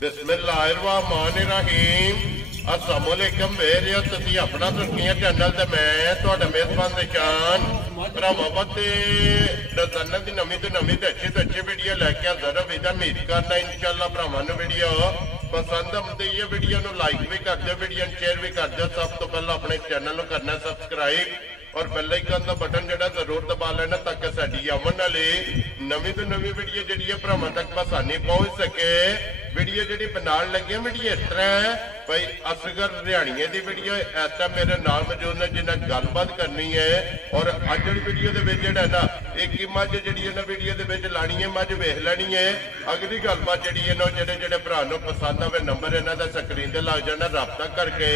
बिस्मिल्लाहिर्रहमानिर्रहीम अस्सलामुअलैकुम वेरियो तुसी अपना तुर्किया चैनल ते मैं तुहाडा मेजबान निशान भरावां रोजाना दी नवीं तो अच्छी वीडियो लैके हाज़र होई दा उम्मीद करना इंशाअल्लाह भरावां नूं वीडियो पसंद आउंदी है। वीडियो नूं लाइक भी कर दिओ, वीडियो शेयर भी कर दिओ। सब तो पहला अपने चैनल नूं करना सबसक्राइब और बेल आइकन का बटन जो जरूर दबा लेना ताकि साडी आवन वाली नवीं तो नवीं वीडियो जी भरावां तक आसानी पहुंच सके। वीडियो जी बनाने लगे वीडियो इस तरह है भाई असगर हरियाणिया की वीडियो इस टाइम मेरे नाल मौजूद ने जिन्हें गलबात करनी है। और अज वाली वीडियो के ना एक ही मझ जी वीडियो के लानी है, मझ वेख लैनी है। अगली गलबात जी जो भरा पसंद आवे नंबर इन्हों का स्क्रीन से लग जाना, रबता करके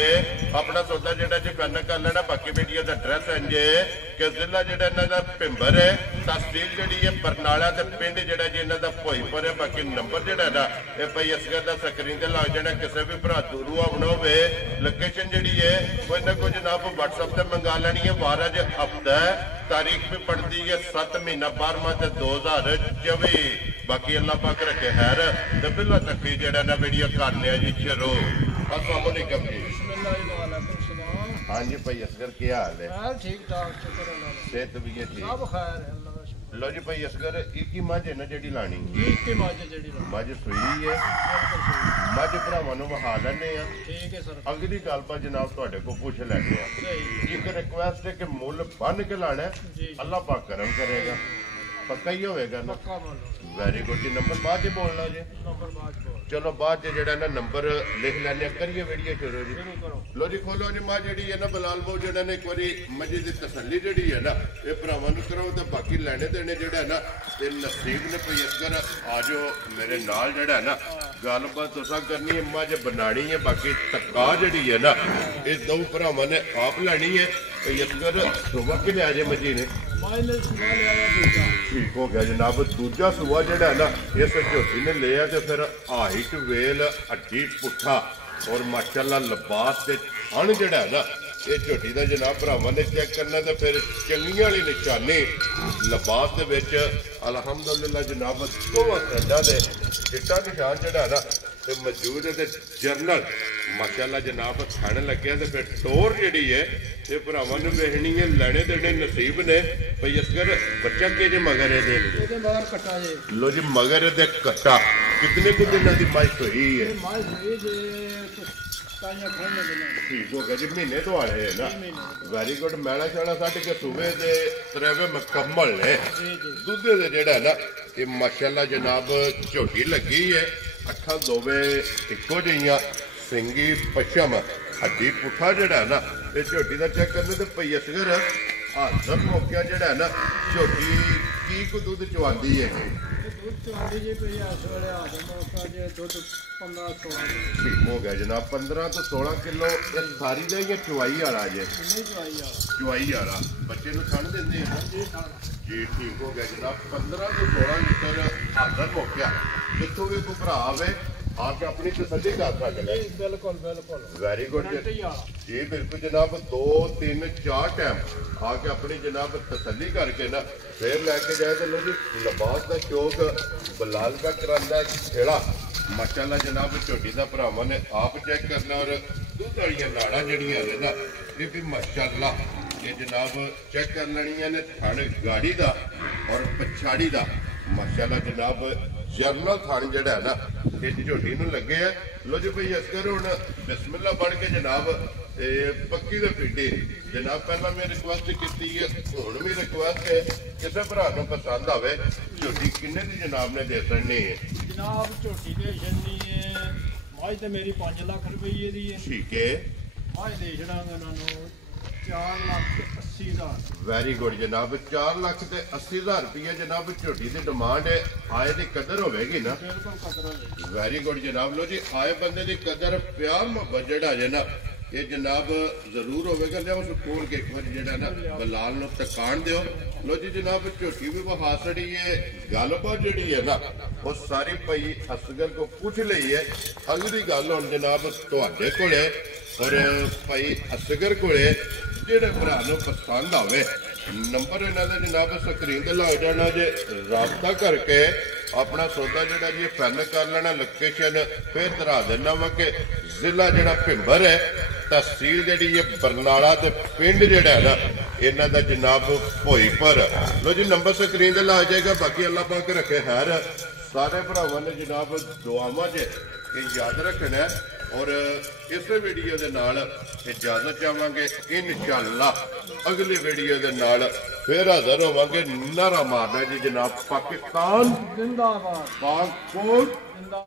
अपना सौदा जो फाइनल कर लेना। बाकी वीडियो का एड्रैस इंजे कि जिला जो इन्हों पिंबर है, तहसील जी है बरनाला, पिंड जो इन्हों का भोईपुर है। बाकी नंबर जोड़ा ना ये भाई असगर का स्क्रीन से लग जाना। किसी भी भरा दूरों आना हो लोकेशन जी है कोई ना कोई जनाब व्हाट्सएप से मंगा लेनी है। 12 हफ्ता है, तारीख भी पड़ती है 7 महीना 12वां 2024। बाकी अल्लाह पाक रखे खैर तो बिल्ला तक जरा ना वीडियो करने जी शुरू। अस्सलाम वालेकुम जी। हाँ जी भाई असगर क्या हाल है? ठीक ठाक, सेहत भी है ठीक? सब खैर है अल्लाह का शुक्र। लो जी भाई असगर एक ही मझ है ना जी लानी? एक ही मझ जेडी लानी। मझ सुई है, मझ भरावां नूं वहा लैने आ। ठीक है सर। अगली गलबात जनाब तुहाडे को पूछ लैने आ। एक रिक्वेस्ट है कि मुल बन के लाना है, अल्लाह पाक करम करेगा, पक्का ही होगा ना? पक्का बोलो। वेरी गुड जी। नंबर बाद बोलना जी? नंबर बाद बोल। चलो बाद जो ना नंबर लिख लैने, करिए वीडियो शुरू जी। शुरू करो। लो जी खोलो जी। मां जी है ना बलाल बहु जो ने एक बार मजी की तसली जी है ना ये भरावां नूं करो तो बाकी लैने देने जो है ना ये नसीब ने कोई असगर आ जाओ मेरे नाल जो है ना गलबात तुसा करनी है। मज बनानी है, बाकी तका जी है ना ये दो भरावां ने आप लैनी है। असगर सुबह कि लिया जे मजी ने? ठीक हो गया जनाब। दूजा सुबह जो है ना इस झोटी ने लिया तो फिर हाइट वेल हड्डी पुट्ठा और माशाल्लाह लिबास से थन जड़ा है ना ये झोटी का जनाब भरावां ने चेक करना तो फिर चंगियां वाली निशानी लिबास के अलहमदुलिल्लाह जनाब दोवां साइडां दे चिट्टा निशान जड़ा ना तो मौजूद है। जरनल माशाल्लाह जनाब थन लगे तो फिर टोर जी है ये भरावां नूं वेखनी है, लैने देने नसीब ने। भाई असगर बच्चा के जे मगर है लो जी मगर है कट्टा कितने कुछ दिन की मज हुई है? ठीक हो गया जी। महीने तो आ रहे है ना? Very good. मैला शैला सट के सूबे के त्रैवे मुकम्मल ने दुधे दे जेड़ा ना ये माशाल्लाह जनाब झोटी लगी है। अखा दोवे इको जिहियां, सिंगी पछम, हड्डी पुट्ठा जड़ा ना ये झोटी का चेक करने तो पई असगर हाजर मौका जड़ा है ना झोटी की को दुध चवादी है? ठीक हो गया जनाब। 15 तो 16 किलो इस सारी का या चुवाई वाला जे? चुवाई वाला बच्चे नूं थन देंदे हैं जी। ठीक हो गया जनाब। 15 तो 16 लीटर हाजर मौका जितों भी कोई भरा आवे आके अपनी तसल्ली कर सकते हैं। बिल्कुल बिल्कुल। वेरी गुड जी बिल्कुल जनाब। 2 3 4 टाइम आके अपनी जनाब तसल्ली करके ना फिर लैके जाए तो लो जी लिबास का शौक बलाल का करांदा खेड़ा माशाल्लाह जनाब झोटी का भरावां ने आप चेक करना। और दुध वाली नाड़ा जड़ियां ने ना ये भी माशाल्लाह ये जनाब चेक कर लेनियां ने। थन गाड़ी का और पछाड़ी का माशाल्लाह जनाब जरनल थान जड़ा है ना इस झोटी नूं लगे है। लो जी भाई असगर हुण बिस्मिल्लाह पढ़ के जनाब पक्की दे पीटी जनाब पहला मैं रिक्वेस्ट की है, हुण भी रिक्वेस्ट है किसी भरा नूं पसंद आवे झोटी किन्ने दी जनाब ने दे छड़नी है? जनाब झोटी दे छड़नी है मज तो मेरी 5 लाख रुपये दी है। ठीक है। मज दे छड़ांगे उन्होंने 4,80,000। वेरी गुड जनाब। 4,80,000 रुपये जनाब झोटी की डिमांड है। आए की कदर होगी ना? बिल्कुल कदर होगी। वेरी गुड जनाब। लो जी आए बंदे की कदर प्यार मोहब्बत जड़ा है ना ये जनाब जरूर होगा। लिया उस खोल के एक बार जो ना बलाल नूं तकान दिओ। लो जी जनाब झोटी भी वहा छड़ी है। गलबात जी है ना वो सारी भाई असगर को पूछ ली है। अगली गल हुण जनाब तुहाडे कोले और भाई असगर कोले जेड़े भरा नूं पसंद आवे नंबर इन्हों का जनाब स्क्रीन पर लग जाना जे रबता करके अपना सौदा जिहड़ा जी फाइनल कर लेना। लोकेशन फिर दरा देना वा कि जिला जिहड़ा भिंबर है, तहसील जिहड़ी है बरनाला ते पिंड जिहड़ा है ना इन्हां दा जनाब भोईपुर। लो जी नंबर स्क्रीन ते ला जाएगा। बाकी अल्लाह पाक रखे खैर। सारे भरावां ने जनाब दुआवां च याद रखना है। और इस वीडियो के नाल इजाजत चाहांगे। इंशाअल्लाह अगली वीडियो के नाल फिर हाजिर होवांगे। नारा मारना जी जनाब पाकिस्तान जिंदाबाद, पाक फौज जिंदाबाद।